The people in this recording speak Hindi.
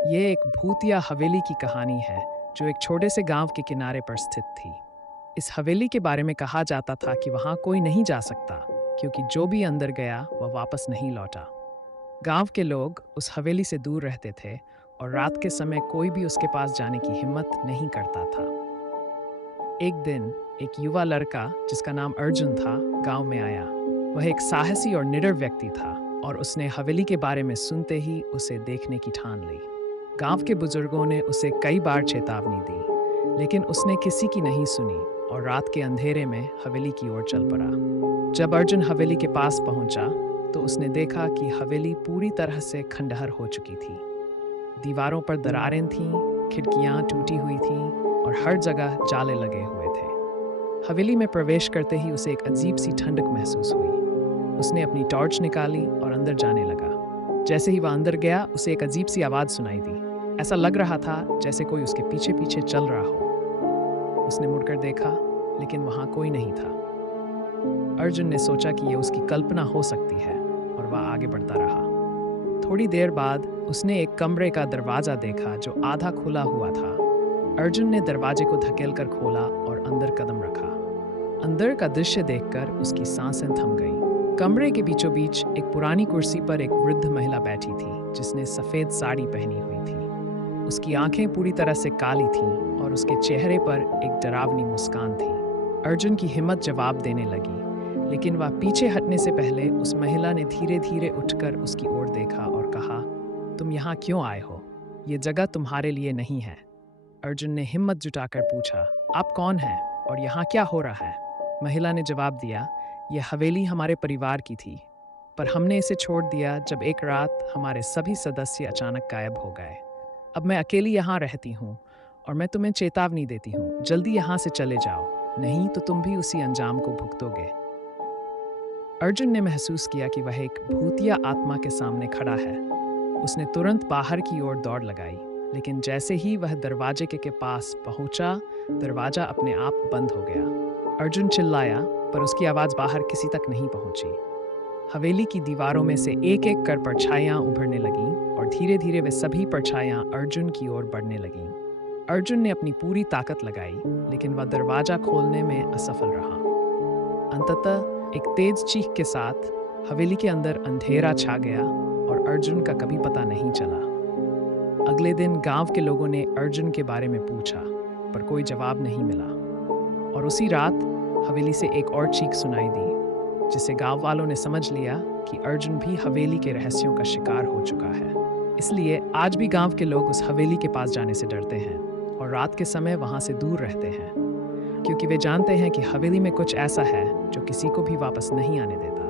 ये एक भूत या हवेली की कहानी है जो एक छोटे से गांव के किनारे पर स्थित थी। इस हवेली के बारे में कहा जाता था कि वहां कोई नहीं जा सकता, क्योंकि जो भी अंदर गया वह वापस नहीं लौटा। गांव के लोग उस हवेली से दूर रहते थे और रात के समय कोई भी उसके पास जाने की हिम्मत नहीं करता था। एक दिन एक युवा लड़का जिसका नाम अर्जुन था गांव में आया। वह एक साहसी और निडर व्यक्ति था और उसने हवेली के बारे में सुनते ही उसे देखने की ठान ली। गांव के बुजुर्गों ने उसे कई बार चेतावनी दी, लेकिन उसने किसी की नहीं सुनी और रात के अंधेरे में हवेली की ओर चल पड़ा। जब अर्जुन हवेली के पास पहुंचा तो उसने देखा कि हवेली पूरी तरह से खंडहर हो चुकी थी। दीवारों पर दरारें थीं, खिड़कियां टूटी हुई थीं और हर जगह जाले लगे हुए थे। हवेली में प्रवेश करते ही उसे एक अजीब सी ठंडक महसूस हुई। उसने अपनी टॉर्च निकाली और अंदर जाने लगा। जैसे ही वह अंदर गया उसे एक अजीब सी आवाज़ सुनाई दी। ऐसा लग रहा था जैसे कोई उसके पीछे पीछे चल रहा हो। उसने मुड़कर देखा, लेकिन वहां कोई नहीं था। अर्जुन ने सोचा कि यह उसकी कल्पना हो सकती है और वह आगे बढ़ता रहा। थोड़ी देर बाद उसने एक कमरे का दरवाजा देखा जो आधा खुला हुआ था। अर्जुन ने दरवाजे को धकेलकर खोला और अंदर कदम रखा। अंदर का दृश्य देखकर उसकी सांसें थम गईं। कमरे के बीचों बीच एक पुरानी कुर्सी पर एक वृद्ध महिला बैठी थी जिसने सफेद साड़ी पहनी हुई थी। उसकी आंखें पूरी तरह से काली थीं और उसके चेहरे पर एक डरावनी मुस्कान थी। अर्जुन की हिम्मत जवाब देने लगी, लेकिन वह पीछे हटने से पहले उस महिला ने धीरे धीरे उठकर उसकी ओर देखा और कहा, तुम यहाँ क्यों आए हो? ये जगह तुम्हारे लिए नहीं है। अर्जुन ने हिम्मत जुटाकर पूछा, आप कौन हैं और यहाँ क्या हो रहा है? महिला ने जवाब दिया, यह हवेली हमारे परिवार की थी, पर हमने इसे छोड़ दिया जब एक रात हमारे सभी सदस्य अचानक गायब हो गए। अब मैं अकेली यहाँ रहती हूँ और मैं तुम्हें चेतावनी देती हूँ, जल्दी यहाँ से चले जाओ, नहीं तो तुम भी उसी अंजाम को भुगतोगे। अर्जुन ने महसूस किया कि वह एक भूतिया आत्मा के सामने खड़ा है। उसने तुरंत बाहर की ओर दौड़ लगाई, लेकिन जैसे ही वह दरवाजे के पास पहुंचा, दरवाजा अपने आप बंद हो गया। अर्जुन चिल्लाया, पर उसकी आवाज़ बाहर किसी तक नहीं पहुंची। हवेली की दीवारों में से एक एक कर परछाइयां उभरने लगीं और धीरे धीरे वे सभी परछाइयां अर्जुन की ओर बढ़ने लगीं। अर्जुन ने अपनी पूरी ताकत लगाई, लेकिन वह दरवाजा खोलने में असफल रहा। अंततः एक तेज चीख के साथ हवेली के अंदर अंधेरा छा गया और अर्जुन का कभी पता नहीं चला। अगले दिन गांव के लोगों ने अर्जुन के बारे में पूछा, पर कोई जवाब नहीं मिला। और उसी रात हवेली से एक और चीख सुनाई दी, जिसे गांव वालों ने समझ लिया कि अर्जुन भी हवेली के रहस्यों का शिकार हो चुका है। इसलिए आज भी गांव के लोग उस हवेली के पास जाने से डरते हैं और रात के समय वहां से दूर रहते हैं, क्योंकि वे जानते हैं कि हवेली में कुछ ऐसा है जो किसी को भी वापस नहीं आने देता।